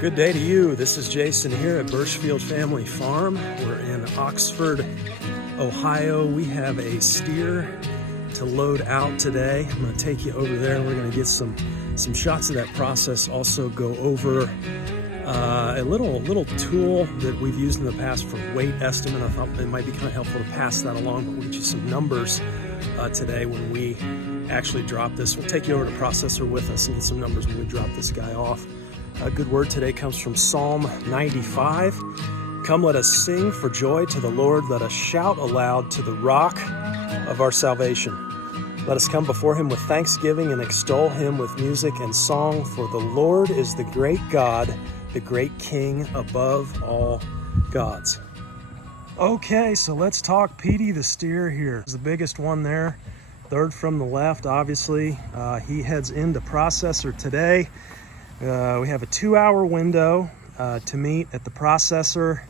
Good day to you. This is Jason here at Birchfield Family Farm. We're in Oxford, Ohio. We have a steer to load out today. I'm going to take you over there and we're going to get some shots of that process. Also go over a little tool that we've used in the past for weight estimate. I thought it might be kind of helpful to pass that along, but we'll get you some numbers today when we actually drop this. We'll take you over to processor with us and get some numbers when we drop this guy off. A good word today comes from Psalm 95. Come, let us sing for joy to the Lord. Let us shout aloud to the rock of our salvation. Let us come before him with thanksgiving and extol him with music and song. For the Lord is the great God, the great King above all gods. Okay, so let's talk Petey the steer here. He's the biggest one there, third from the left, obviously. He heads into processor today. We have a 2-hour window to meet at the processor.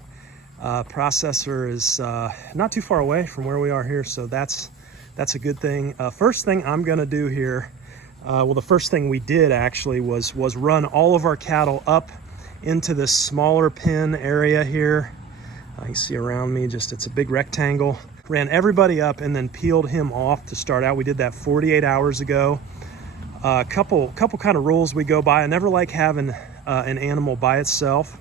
Processor is not too far away from where we are here, so that's a good thing. First thing I'm going to do here, well, the first thing we did actually was run all of our cattle up into this smaller pen area here. You see around me, it's a big rectangle. Ran everybody up and then peeled him off to start out. We did that 48 hours ago. A couple kind of rules we go by. I never like having an animal by itself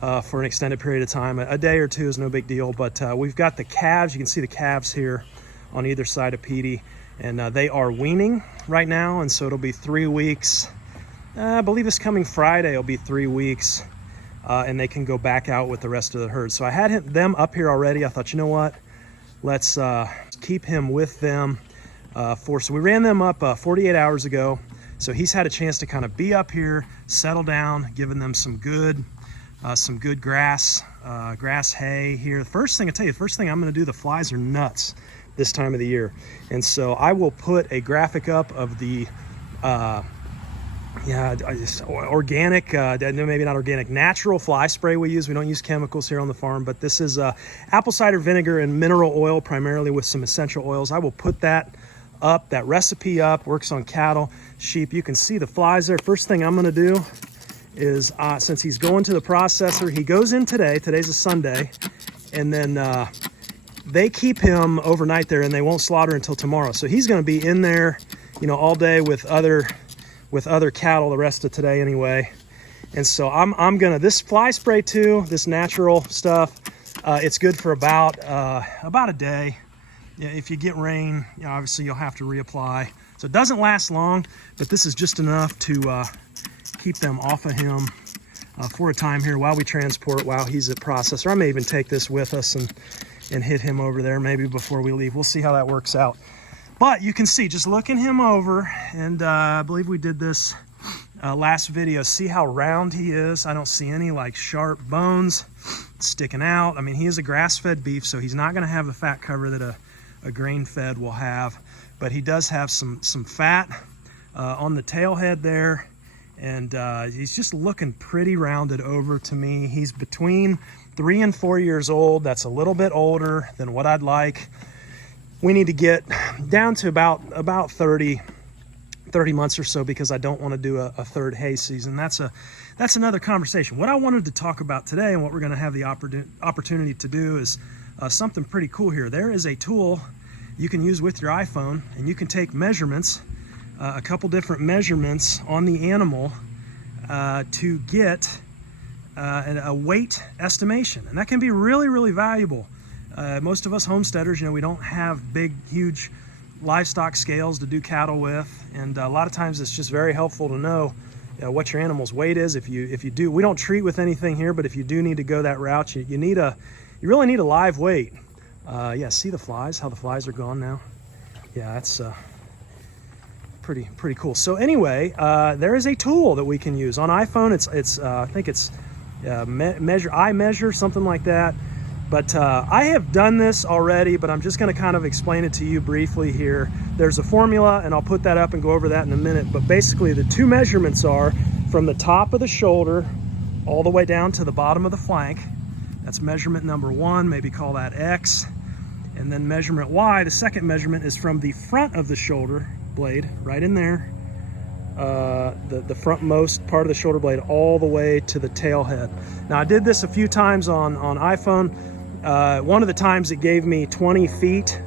for an extended period of time. A day or two is no big deal, but we've got the calves. You can see the calves here on either side of Petey, and they are weaning right now, and so it'll be 3 weeks. I believe this coming Friday it'll be 3 weeks, and they can go back out with the rest of the herd. So I had them up here already. I thought, you know what, let's keep him with them. So we ran them up 48 hours ago. So he's had a chance to kind of be up here, settle down, giving them some good grass hay here. The first thing I'm going to do, the flies are nuts this time of the year. And so I will put a graphic up of the organic, maybe not organic, natural fly spray we use. We don't use chemicals here on the farm, but this is apple cider vinegar and mineral oil, primarily with some essential oils. I will put that up, that recipe up, works on cattle, sheep. You can see the flies there. First thing I'm going to do is, since he's going to the processor, he goes in today. Today's a Sunday, and then they keep him overnight there, and they won't slaughter until tomorrow. So he's going to be in there, all day with other cattle the rest of today anyway. And so I'm gonna, this fly spray too, this natural stuff, it's good for about a day. If you get rain, obviously you'll have to reapply. So it doesn't last long, but this is just enough to keep them off of him for a time here while we transport, while he's at processor. I may even take this with us and hit him over there maybe before we leave. We'll see how that works out. But you can see, just looking him over, and I believe we did this last video, see how round he is. I don't see any like sharp bones sticking out. I mean, he is a grass-fed beef, so he's not gonna have the fat cover that a grain-fed will have, but he does have some fat on the tail head there, and he's just looking pretty rounded over to me. He's between 3 and 4 years old. That's a little bit older than what I'd like. We need to get down to about 30 months or so, because I don't want to do a third hay season. That's another conversation. What I wanted to talk about today, and what we're going to have the opportunity to do, is something pretty cool here. There is a tool you can use with your iPhone, and you can take measurements, a couple different measurements on the animal to get a weight estimation, and that can be really, really valuable. Most of us homesteaders, we don't have big, huge livestock scales to do cattle with, and a lot of times it's just very helpful to know what your animal's weight is. If you do, we don't treat with anything here, but if you do need to go that route, you really need a live weight. Yeah, see the flies, how the flies are gone now? Yeah, that's pretty cool. So anyway, there is a tool that we can use on iPhone. I think it's iMeasure, something like that. But I have done this already, but I'm just going to kind of explain it to you briefly here. There's a formula, and I'll put that up and go over that in a minute. But basically, the two measurements are from the top of the shoulder all the way down to the bottom of the flank. That's measurement number 1, maybe call that X. And then measurement Y, the second measurement, is from the front of the shoulder blade, right in there, the frontmost part of the shoulder blade all the way to the tail head. Now I did this a few times on iPhone. One of the times it gave me 20 feet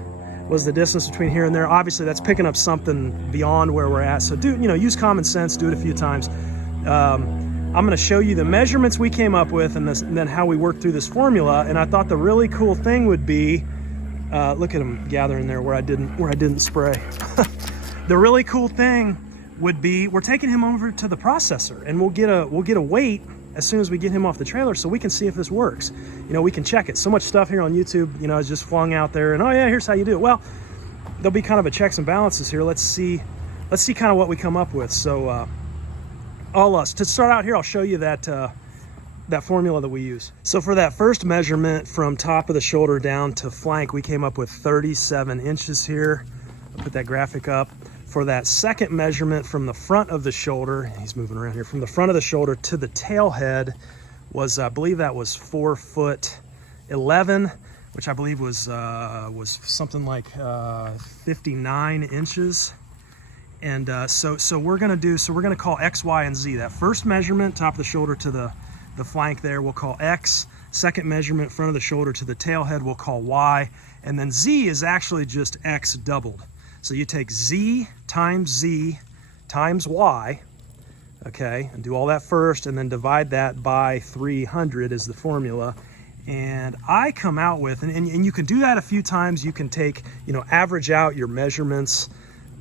was the distance between here and there. Obviously that's picking up something beyond where we're at. So use common sense, do it a few times. I'm gonna show you the measurements we came up with and then how we worked through this formula. And I thought the really cool thing would be, look at them gathering there where I didn't spray. The really cool thing would be we're taking him over to the processor and we'll get a weight as soon as we get him off the trailer so we can see if this works. We can check it. So much stuff here on YouTube, is just flung out there and, oh yeah, here's how you do it. Well, there'll be kind of a checks and balances here. Let's see kind of what we come up with. So to start out here, I'll show you that formula that we use. So for that first measurement from top of the shoulder down to flank, we came up with 37 inches here. I'll put that graphic up. For that second measurement from the front of the shoulder, he's moving around here, from the front of the shoulder to the tail head was, I believe that was 4'11", which I believe was something like 59 inches. And so we're gonna call X, Y, and Z. That first measurement, top of the shoulder to the flank there, we'll call X. Second measurement, front of the shoulder to the tail head, we'll call Y. And then Z is actually just X doubled. So you take Z times Y, okay, and do all that first, and then divide that by 300 is the formula. And I come out with, and you can do that a few times. You can take, average out your measurements.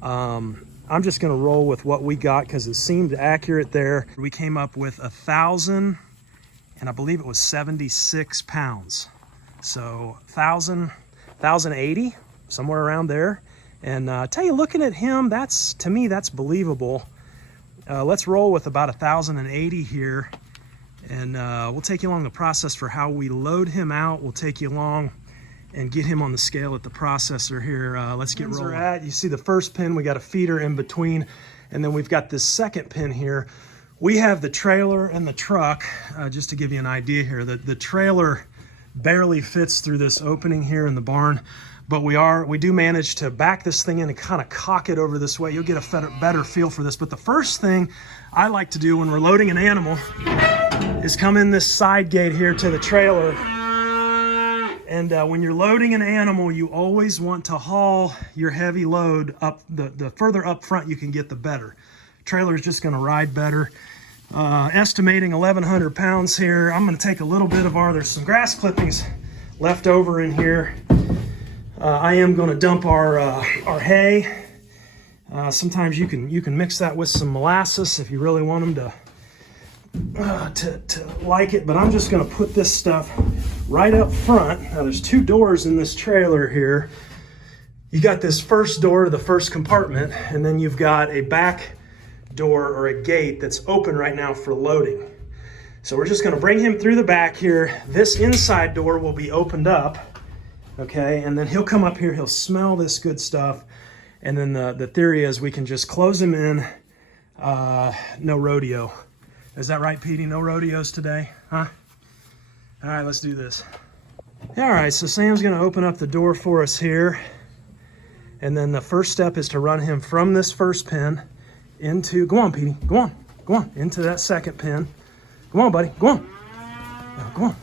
I'm just gonna roll with what we got because it seemed accurate there. We came up with 1,000, and I believe it was 76 pounds. So 1,080, somewhere around there. And I tell you, looking at him, to me, that's believable. Let's roll with about 1,080 here. And we'll take you along the process for how we load him out. We'll take you along and get him on the scale at the processor here. Let's get rolling. You see the first pin, we got a feeder in between, and then we've got this second pin here. We have the trailer and the truck, just to give you an idea here. The trailer barely fits through this opening here in the barn, but we do manage to back this thing in and kind of cock it over this way. You'll get a better feel for this. But the first thing I like to do when we're loading an animal is come in this side gate here to the trailer. And when you're loading an animal, you always want to haul your heavy load up. The further up front you can get, the better. Trailer is just going to ride better. Estimating 1,100 pounds here. I'm going to take a little bit of there's some grass clippings left over in here. I am going to dump our hay. Sometimes you can mix that with some molasses if you really want them to like it. But I'm just going to put this stuff right up front. Now there's two doors in this trailer here. You got this first door to the first compartment, and then you've got a back door or a gate that's open right now for loading. So we're just going to bring him through the back here. This inside door will be opened up, okay, and then he'll come up here, he'll smell this good stuff, and then the theory is we can just close him in. No rodeo. Is that right, Petey? No rodeos today, huh? All right, let's do this. All right, so Sam's going to open up the door for us here, and then the first step is to run him from this first pin into, go on, Petey, go on, into that second pin. Come on, buddy, go on. Now, go on.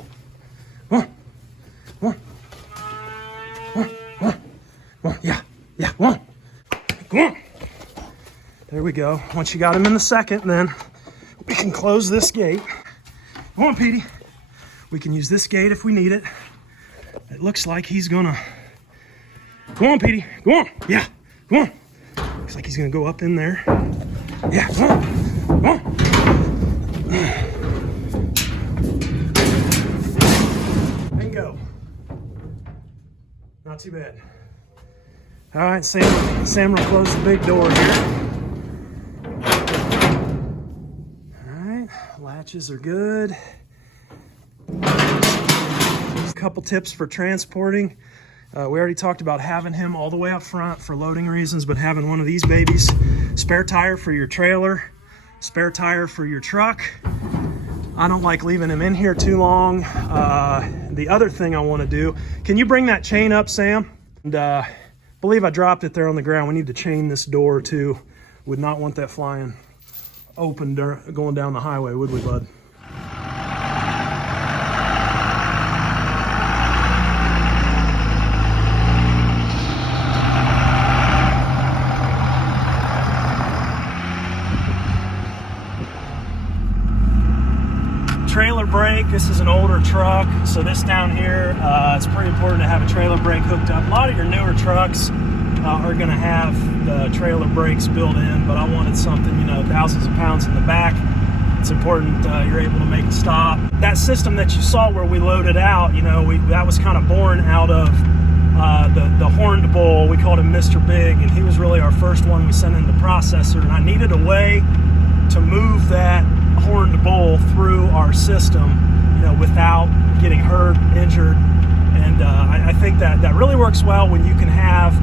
Yeah, go on. Come on. There we go. Once you got him in the second, then we can close this gate. Come on, Petey. We can use this gate if we need it. It looks like he's gonna, go on, Petey, go on. Yeah, go on. Looks like he's gonna go up in there. Yeah, come on, come on. And go. Not too bad. All right, Sam will close the big door here. All right, latches are good. A couple tips for transporting. We already talked about having him all the way up front for loading reasons, but having one of these babies, spare tire for your trailer, spare tire for your truck. I don't like leaving him in here too long. The other thing I want to do, can you bring that chain up, Sam? And I believe I dropped it there on the ground. We need to chain this door too. Would not want that flying. open going down the highway, would we, bud? Trailer brake. This is an older truck, so this down here, it's pretty important to have a trailer brake hooked up. A lot of your newer trucks are going to have the trailer brakes built in, but I wanted something, you know, thousands of pounds in the back. It's important you're able to make it stop. That system that you saw where we loaded out, you know, that was kind of born out of the horned bull. We called him Mr. Big, and he was really our first one we sent in the processor, and I needed a way to move that horned bull through our system, you know, without getting hurt, injured. And I think that really works well when you can have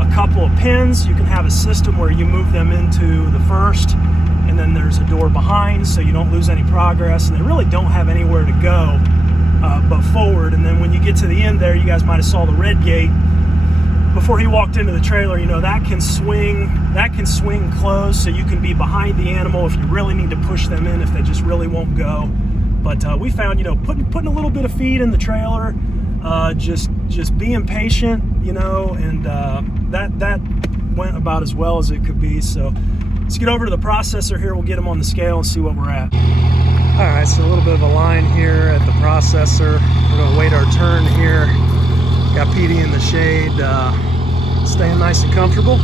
a couple of pins. You can have a system where you move them into the first, and then there's a door behind, so you don't lose any progress, and they really don't have anywhere to go but forward. And then when you get to the end there, you guys might have saw the red gate before he walked into the trailer. You know, that can swing closed, so you can be behind the animal if you really need to push them in, if they just really won't go. But we found, you know, putting a little bit of feed in the trailer, just being patient, you know, and that went about as well as it could be. So let's get over to the processor here. We'll get them on the scale and see what we're at. All right, so a little bit of a line here at the processor. We're gonna wait our turn here. Got PD in the shade, staying nice and comfortable.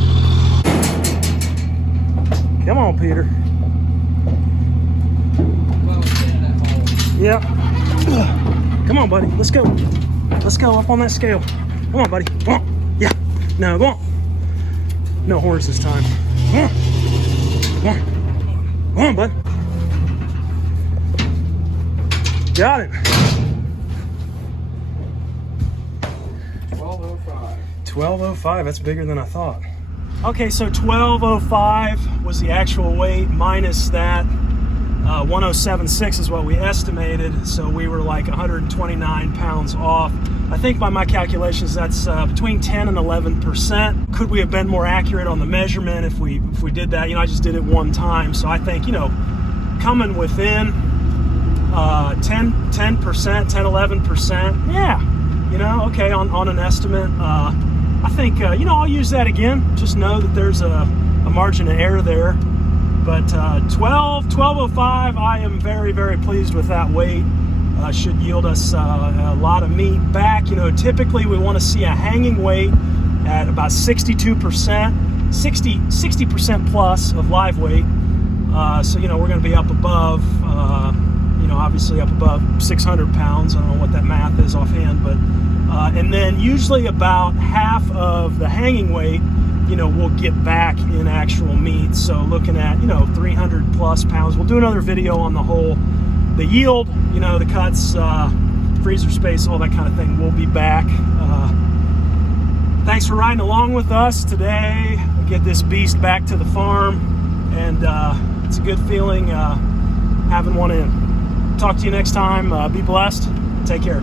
Come on, Peter. Yeah. Come on, buddy. Let's go. Let's go up on that scale. Come on, buddy. Come on. Yeah. No, go on. No horns this time. Come on. Come on. Come on, bud. Got it. 1205, that's bigger than I thought. Okay, so 1205 was the actual weight, minus that 1076 is what we estimated, so we were like 129 pounds off. I think by my calculations that's between 10 and 11%. Could we have been more accurate on the measurement if we did that? You know, I just did it one time, so I think, you know, coming within 10%, 10, 11%, yeah, you know, okay, on an estimate. I think, you know, I'll use that again. Just know that there's a margin of error there. But 1205, I am very, very pleased with that weight. Should yield us a lot of meat back. You know, typically we want to see a hanging weight at about 62%, 60% plus of live weight. So, you know, we're going to be up above, you know, obviously up above 600 pounds. I don't know what that math is offhand, but and then usually about half of the hanging weight, you know, we'll get back in actual meat. So looking at, you know, 300 plus pounds. We'll do another video on the yield, you know, the cuts, freezer space, all that kind of thing. We'll be back. Thanks for riding along with us today. We'll get this beast back to the farm, and it's a good feeling having one in. Talk to you next time. Be blessed. Take care.